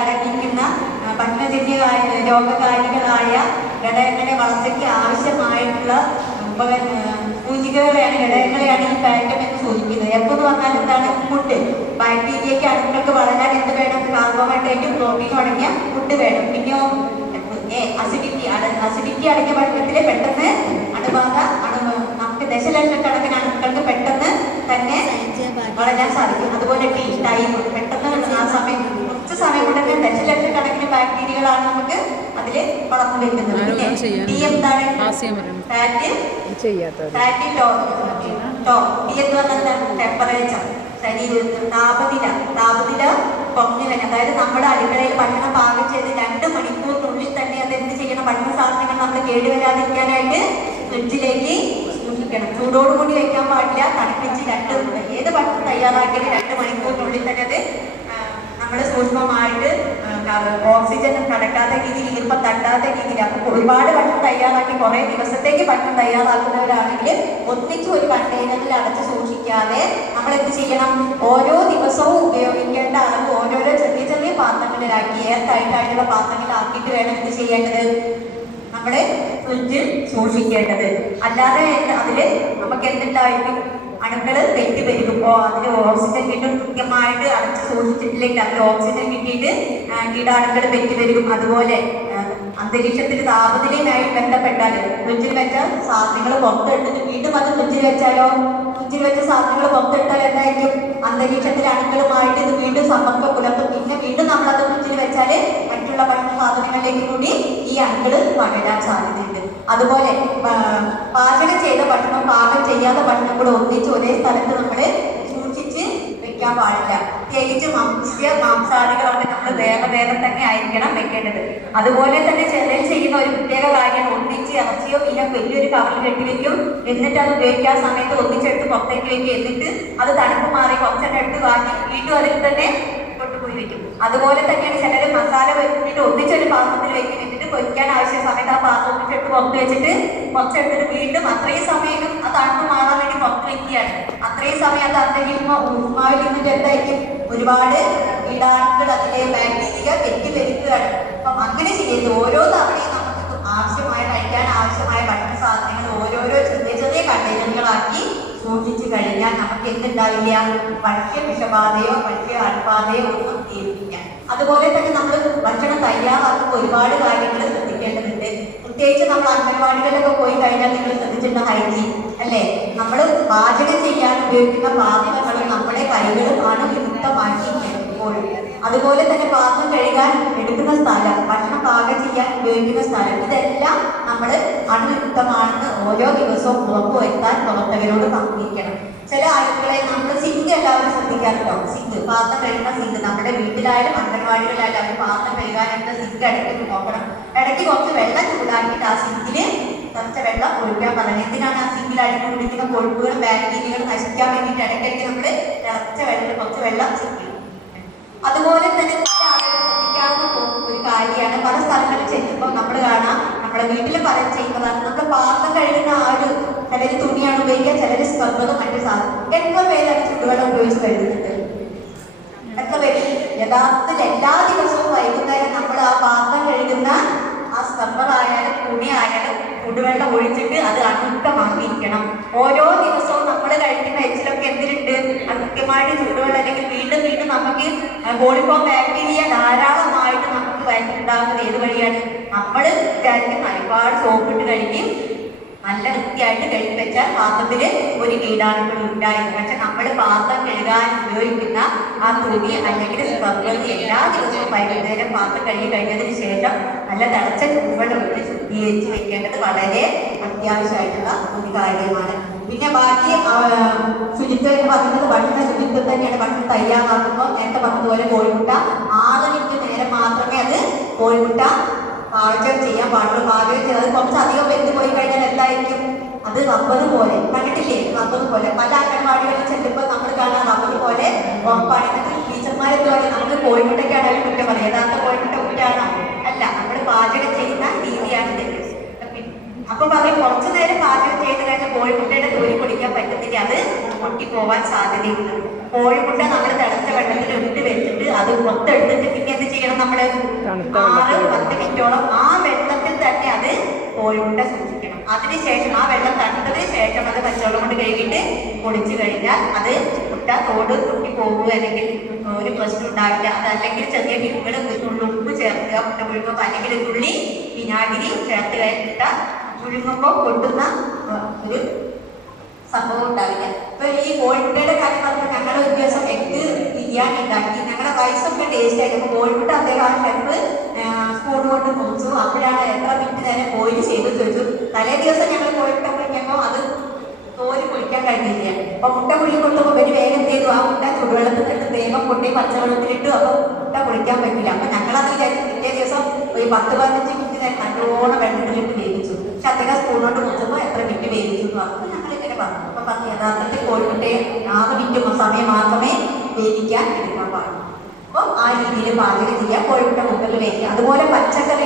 അടങ്ങിയിരിക്കുന്ന ആ, ഭക്ഷണജന്യ രോഗകാരികളായ ഘടകങ്ങളെ വളർച്ചയ്ക്ക് ആവശ്യമായിട്ടുള്ള സൂചികകളെയാണ് ഘടകങ്ങളെയാണ് ഈ പാറ്റം എന്ന് സൂചിപ്പിക്കുന്നത്. എപ്പോൾ പറഞ്ഞാൽ എന്താണ്? മുട്ട് ബാക്ടീരിയയ്ക്ക് അണുക്കൾക്ക് വളരാൻ എന്ത് വേണം? കാർബോഹൈഡ്രേറ്റും പ്രോട്ടീനും അടങ്ങിയ മുട്ട് വേണം. പിന്നെയോ അസിഡിറ്റി അസിഡിറ്റി അടങ്ങിയ ഭക്ഷണത്തിൽ പെട്ടെന്ന് അണുബാധ അണു നമുക്ക് ദശലക്ഷക്കണക്കിന് അണുക്കൾക്ക് പെട്ടെന്ന് തന്നെ വളരാൻ സാധിക്കും. അതുപോലെ ടീ ടൈം പെട്ടെന്ന് ആ സമയം കുറച്ച് സമയം കൊണ്ട് തന്നെ ദശലക്ഷക്കണക്കിന് ബാക്ടീരിയകളാണ് നമുക്ക് അതിൽ വളർന്നു വെക്കുന്നത് പിന്നെ എന്താണ്? ഫാറ്റ് ഫാറ്റി ടോ ടോ ടി എന്ന് പറഞ്ഞാൽ ടെമ്പറേച്ചർ ശരീരത്തിൽ താപനില. താപനില കുറഞ്ഞു അതായത് നമ്മുടെ അടുക്കളയിൽ ഭക്ഷണം പാകം ചെയ്ത് രണ്ട് മണിക്കൂറിനുള്ളിൽ തന്നെ അത് എന്ത് ചെയ്യണം? ഭക്ഷണ സാധനങ്ങൾ നമ്മൾ കേടുവരാതിരിക്കാനായിട്ട് ഫ്രിഡ്ജിലേക്ക് സൂക്ഷിക്കണം. ചൂടോടുകൂടി വെക്കാൻ പാടില്ല. തണുപ്പിച്ച് രണ്ട് ഏത് ഭക്ഷണം തയ്യാറാക്കിയാലും രണ്ട് മണിക്കൂറിനുള്ളിൽ തന്നെ അത് നമ്മൾ സൂക്ഷ്മമായിട്ട് ഓക്സിജൻ കടക്കാത്ത രീതിയിൽ ഈർപ്പം തട്ടാത്ത രീതിയിൽ അപ്പൊ ഒരുപാട് ഭക്ഷണം തയ്യാറാക്കി കുറെ ദിവസത്തേക്ക് ഭക്ഷണം തയ്യാറാക്കുന്നവരാണെങ്കിൽ ഒന്നിച്ച് ഒരു കണ്ടെയ്നറിൽ അടച്ച് സൂക്ഷിക്കാതെ നമ്മൾ എന്ത് ചെയ്യണം? ഓരോ ദിവസവും ഉപയോഗിക്കേണ്ട അളവ് ഓരോരോ ചെറിയ ചെറിയ പാത്രങ്ങളിലാക്കി എയർ ടൈറ്റായിട്ടുള്ള പാത്രങ്ങളിലാക്കിയിട്ട് വേണം എന്ത് ചെയ്യേണ്ടത്? നമ്മൾ ഫ്രിഡ്ജിൽ സൂക്ഷിക്കേണ്ടത്. അല്ലാതെ അതിൽ നമുക്ക് എന്തുണ്ടായിരിക്കും? അണുക്കൾ തെറ്റി പെരുകുമ്പോൾ അതിന് ഓക്സിജൻ കിട്ടും. കൃത്യമായിട്ട് അടച്ച് സൂക്ഷിച്ചിട്ടില്ലെങ്കിൽ അതിൽ ഓക്സിജൻ കിട്ടിയിട്ട് കീടാണുക്കൾ പെറ്റി വരും. അതുപോലെ അന്തരീക്ഷത്തിൽ താപനിലയുമായി ബന്ധപ്പെട്ടാൽ ഫ്രിഡ്ജിൽ വെച്ച സാധനങ്ങൾ പുറത്തെടുത്തിട്ട് വീണ്ടും അത് ഫ്രിഡ്ജിൽ വെച്ചാലോ? ഫ്രിഡ്ജിൽ വെച്ച സാധനങ്ങൾ പുറത്തെടുത്താൽ എന്തായിരിക്കും? അന്തരീക്ഷത്തിലെ അണുക്കളുമായിട്ട് ഇത് വീണ്ടും സമ്പർക്കം പുലർത്തും. പിന്നെ വീണ്ടും നമ്മൾ അത് ഫ്രിഡ്ജിൽ വെച്ചാൽ മറ്റുള്ള ഭക്ഷണ സാധനങ്ങളിലേക്ക് കൂടി ഈ അണുക്കൾ പകരാൻ സാധ്യതയുണ്ട്. അതുപോലെ പാചകം ചെയ്ത ഭക്ഷണം പാകം ചെയ്യാത്ത പഠനം കൂടെ ഒന്നിച്ച് ഒരേ സ്ഥലത്ത് നമ്മൾ സൂക്ഷിച്ച് വെക്കാൻ പാടില്ല. പ്രത്യേകിച്ച് മത്സ്യ മാംസാദികളൊക്കെ നമ്മൾ വേറെ വേറെ തന്നെ ആയിരിക്കണം വെക്കേണ്ടത്. അതുപോലെ തന്നെ ചിലർ ചെയ്യുന്ന ഒരു പ്രത്യേക കാര്യം ഒന്നിച്ച് ഇറച്ചിയോ മീനോ വലിയൊരു കവറിൽ കെട്ടി വെക്കും. എന്നിട്ട് അത് ഉപയോഗിക്കാൻ സമയത്ത് ഒന്നിച്ചെടുത്ത് പുറത്തേക്ക് വെക്കും. എന്നിട്ട് അത് തണുപ്പ് മാറി കുറച്ചെണ്ണം എടുത്ത് വാങ്ങി വീണ്ടും അതിൽ തന്നെ കൊണ്ടുപോയി വെക്കും. അതുപോലെ തന്നെയാണ് ചിലർ മസാല വെച്ചിട്ട് ഒന്നിച്ചൊരു പാത്രത്തിൽ വെക്കും. എന്നിട്ട് പൊരിക്കാൻ ആവശ്യ സമയത്ത് ആ പാത്രത്തിൽ ഇട്ട് പുറത്ത് വെച്ചിട്ട് കുറച്ചെടുത്തിട്ട് വീണ്ടും അത്രയും സമയം ആ തണുപ്പ് മാറാൻ വേണ്ടി പുറത്ത് വെക്കുകയാണ്. അത്രയും സമയം അത് അന്തരീക്ഷ ഊഷ്മാവിൽ നിന്നിട്ട് എന്തായിരിക്കും? ഒരുപാട് ഇടാണുകൾ അതിലെ ബാക്ടീരിയ തെറ്റി വരുത്തുകയാണ് അപ്പം അങ്ങനെ ചെയ്യരുത്. ഓരോ തവണയും നമുക്ക് ആവശ്യമായ കഴിക്കാൻ ആവശ്യമായ ഭക്ഷണ സാധനങ്ങൾ ഓരോരോ ചെറിയ ചെറിയ കണ്ടെയ്നറുകളാക്കി സൂക്ഷിച്ചു കഴിഞ്ഞാൽ നമുക്ക് എന്തുണ്ടാവില്ല? ഭക്ഷ്യ വിഷബാധയോ ഭക്ഷ്യ അണുബാധയോ ഒന്നും ഏൽപ്പില്ല അതുപോലെ തന്നെ നമ്മൾ ഭക്ഷണം തയ്യാറാക്കുമ്പോൾ ഒരുപാട് കാര്യങ്ങൾ ശ്രദ്ധിക്കേണ്ടതുണ്ട്. പ്രത്യേകിച്ച് നമ്മൾ അംഗൻവാടികളിലൊക്കെ പോയി കഴിഞ്ഞാൽ നിങ്ങൾ ശ്രദ്ധിച്ചിട്ടുള്ള ഹൈജീൻ അല്ലേ? നമ്മൾ പാചകം ചെയ്യാൻ ഉപയോഗിക്കുന്ന പാത്രങ്ങൾ നമ്മുടെ കൈകളും അണുവിമുക്തമാക്കി എപ്പോഴും അതുപോലെ തന്നെ പാത്രം കഴുകാൻ എടുക്കുന്ന സ്ഥലം ഉപയോഗിക്കുന്ന സ്ഥലം. ഇതെല്ലാം നമ്മൾ അണുയുക്തമാണെന്ന് ഓരോ ദിവസവും ഉറപ്പ് വരുത്താൻ പ്രവർത്തകരോട് പറഞ്ഞിരിക്കണം. ചില ആളുകളെ നമ്മൾ സിങ്ക് എല്ലാവരും ശ്രദ്ധിക്കാറുണ്ടോ? സിങ്ക്. പാത്രം കഴുകുന്ന സിങ്ക്. നമ്മുടെ വീട്ടിലായാലും അംഗൻവാടികളിലായാലും അവർ പാത്രം കഴുകാനായിട്ട് സിങ്ക് ഇടയ്ക്ക് നോക്കണം. ഇടയ്ക്ക് കുറച്ച് വെള്ളം ചൂടാക്കിയിട്ട് ആ സിങ്കിൽ കുറച്ച് വെള്ളം ഒഴിക്കാൻ പറയണം. എന്തിനാണ് ആ സിങ്കിൽ അടിഞ്ഞു കുടിക്കുന്ന കൊഴുപ്പുകളും ബാക്ടീരിയകളും നശിക്കാൻ വേണ്ടിയിട്ട് ഇടയ്ക്കിടയ്ക്ക് നമ്മൾ നിറച്ച വെള്ളം കുറച്ച് വെള്ളം സിങ്കിൽ അതുപോലെ തന്നെ ശ്രദ്ധിക്കാവുന്ന കാര്യമാണ്. പല സ്ഥലങ്ങളിൽ ചെല്ലുമ്പോൾ നമ്മൾ കാണാം. നമ്മുടെ വീട്ടിൽ പല ചെയ്യുന്നതാണ്. നമ്മുടെ പാത്രം കഴുകുന്ന ആ ഒരു ചിലർ തുണിയാണ് ഉപയോഗിക്കുക. ചിലർ സ്വർഗം മറ്റു സാധനം എത്ര പേരാണ് ചുടുവെള്ളം ഉപയോഗിച്ച് കഴുകുന്നത്? എത്ര പേര്? യഥാർത്ഥത്തിൽ എല്ലാ ദിവസവും വൈകുന്നേരം നമ്മൾ ആ പാത്രം കഴുകുന്ന ആ സ്വർഗമായാലും തുണി ആയാലും ചുടുവെള്ളം ഒഴിച്ചിട്ട് അത് അണുക്കമാക്കിയിരിക്കണം. ഓരോ ദിവസവും നമ്മൾ കഴിക്കുന്ന എച്ചിലൊക്കെ എന്തിനുണ്ട് അത് കൃത്യമായിട്ട് ചുടുവെള്ളം അല്ലെങ്കിൽ വീണ്ടും വീണ്ടും നമുക്ക് ബോളിപ്പോ ബാക്ടീരിയ നമുക്ക് വയറ്റിലുണ്ടാകുന്നത് ഏത് വഴിയാണ്? നമ്മൾ വിചാരിക്കുന്ന ഒരുപാട് സോപ്പിട്ട് കഴുകി നല്ല വൃത്തിയായിട്ട് കഴുകി വെച്ചാൽ പാത്രത്തിൽ ഒരു കീടാണുക്കളും ഉണ്ടായിരുന്നു പക്ഷെ നമ്മൾ പാത്രം കഴുകാൻ ഉപയോഗിക്കുന്ന ആ തുണി അല്ലെങ്കിൽ സ്ക്രബർ എല്ലാ ദിവസവും വൈകുന്നേരം പാത്രം കഴുകി കഴിഞ്ഞതിന് ശേഷം നല്ല തിളച്ച ചൂടുവെള്ളം ഒഴിച്ച് ശുദ്ധീകരിച്ച് വെക്കേണ്ടത് വളരെ അത്യാവശ്യമായിട്ടുള്ള ഒരു കാര്യമാണ്. പിന്നെ ബാക്കി ആ, ശുചിത്വം പറയുന്നത് ഭക്ഷണ ശുചിത്വം തന്നെയാണ്. ഭക്ഷണം തയ്യാറാക്കുമ്പോൾ നേരത്തെ പറഞ്ഞതുപോലെ കോഴിമുട്ട നേരം മാത്രമേ അത് കോഴിമുട്ട പാചകം ചെയ്യാൻ പാടുള്ളൂ. പാചകം അത് കുറച്ചധികം വെന്ത് പോയി കഴിഞ്ഞാൽ എന്തായിരിക്കും? അത് റബ്ബർ പോലെ. കണ്ടിട്ടില്ലേ? റബ്ബർ പോലെ. പല അംഗൻവാടികളിൽ ചെല്ലുമ്പോൾ നമ്മൾ കാണാൻ റബ്ബർ പോലെ ഉറപ്പാണെങ്കിൽ ടീച്ചർമാരെന്ന് പറയും നമുക്ക് കോഴിമുട്ടയ്ക്കാണെങ്കിലും കുറ്റം പറയാം യഥാർത്ഥ കോഴിമുട്ട കുറ്റാണോ അല്ല നമ്മൾ പാചകം ചെയ്യുന്ന രീതിയാണിത് അപ്പൊ പറയും കുറച്ചു നേരം പാചകം ചെയ്ത് കഴിഞ്ഞാൽ കോഴിമുട്ടയുടെ തൊലി പൊടിക്കാൻ പറ്റുന്നില്ല അത് പൊട്ടിപ്പോവാൻ സാധ്യതയുണ്ട്. കോഴിമുട്ട നമ്മൾ തിളച്ച വെള്ളത്തിൽ ഇട്ട് വെച്ചിട്ട് അത് പുറത്തെടുത്തിട്ട് പിന്നെ എന്ത് ചെയ്യണം നമ്മൾ ആറ് പത്ത് മിനിറ്റോളം ആ വെള്ളത്തിൽ തന്നെ അത് കോഴിമുട്ട സൂക്ഷിക്കണം. അതിനുശേഷം ആ വെള്ളം തണുത്തതിന് ശേഷം അത് പച്ചവെള്ളം കൊണ്ട് കഴുകിയിട്ട് പൊടിച്ചു കഴിഞ്ഞാൽ അത് മുട്ട തോട് തുട്ടി പോകുക അല്ലെങ്കിൽ ഒരു പ്രശ്നം ഉണ്ടാവില്ല. അതല്ലെങ്കിൽ ചെറിയ തുള്ളി ഉപ്പ് ചേർക്കുക മുട്ട പുഴുങ്ങുമ്പോൾ അല്ലെങ്കിൽ തുള്ളി വിനാഗിരി ചേർത്ത് കഴിഞ്ഞിട്ട് പുഴുങ്ങുമ്പോൾ കൊട്ടുന്ന ഒരു സംഭവം ഉണ്ടാവില്ല. ഇപ്പൊ ഈ കോഴിമുട്ടയുടെ കാര്യം പറഞ്ഞപ്പോൾ ഞങ്ങളുടെ ഒരു ദിവസം എഗ് ബിരിയാണി ഉണ്ടാക്കി. ഞങ്ങളുടെ റൈസൊക്കെ ടേസ്റ്റ് ആയിരുന്നു കോഴിമുട്ട അദ്ദേഹം ആ ഷെഫ് സ്പൂൺ കൊണ്ട് മുറിച്ചു അപ്പോഴാണ് എത്ര മിനിറ്റ് തന്നെ ബോയിൽ ചെയ്ത് ചോദിച്ചു. തലേ ദിവസം ഞങ്ങൾ കോഴിമുട്ട കഴിഞ്ഞപ്പോൾ അത് തോൽ പൊളിക്കാൻ കഴിഞ്ഞില്ല. അപ്പൊ മുട്ട പുളി കൊണ്ടുമ്പോൾ ഒരു വേഗം ചെയ്തു? ആ മുട്ട ചുടുവെള്ളത്തിൽ നിന്ന് വേഗം പൊട്ടി പച്ചവെള്ളത്തിലിട്ടു. അപ്പൊ മുട്ട പൊളിക്കാൻ പറ്റില്ല. അപ്പൊ ഞങ്ങളത് വിചാരിച്ചു പിറ്റേ ദിവസം ഒരു പത്ത് പതിനഞ്ച് മിനിറ്റ് നേരം നല്ലോണം വെള്ളത്തിലിട്ട് വേവിച്ചു. പക്ഷെ അദ്ദേഹം സ്പൂൺ കൊണ്ട് മുറിച്ചപ്പോൾ എത്ര മിനിറ്റ് വേവിച്ചു എന്ന് പറഞ്ഞു. പറഞ്ഞു. അപ്പൊ പറഞ്ഞു യഥാർത്ഥത്തിൽ കോഴിമുട്ടയെ മിനിറ്റ് സമയം മാത്രമേ വേവിക്കാൻ എടുക്കാൻ പാടുള്ളൂ. അപ്പം ആ രീതിയിൽ പാചകം ചെയ്യാം കോഴിമുട്ട മുകളിൽ വേവിക്കുക അതുപോലെ പച്ചക്കറി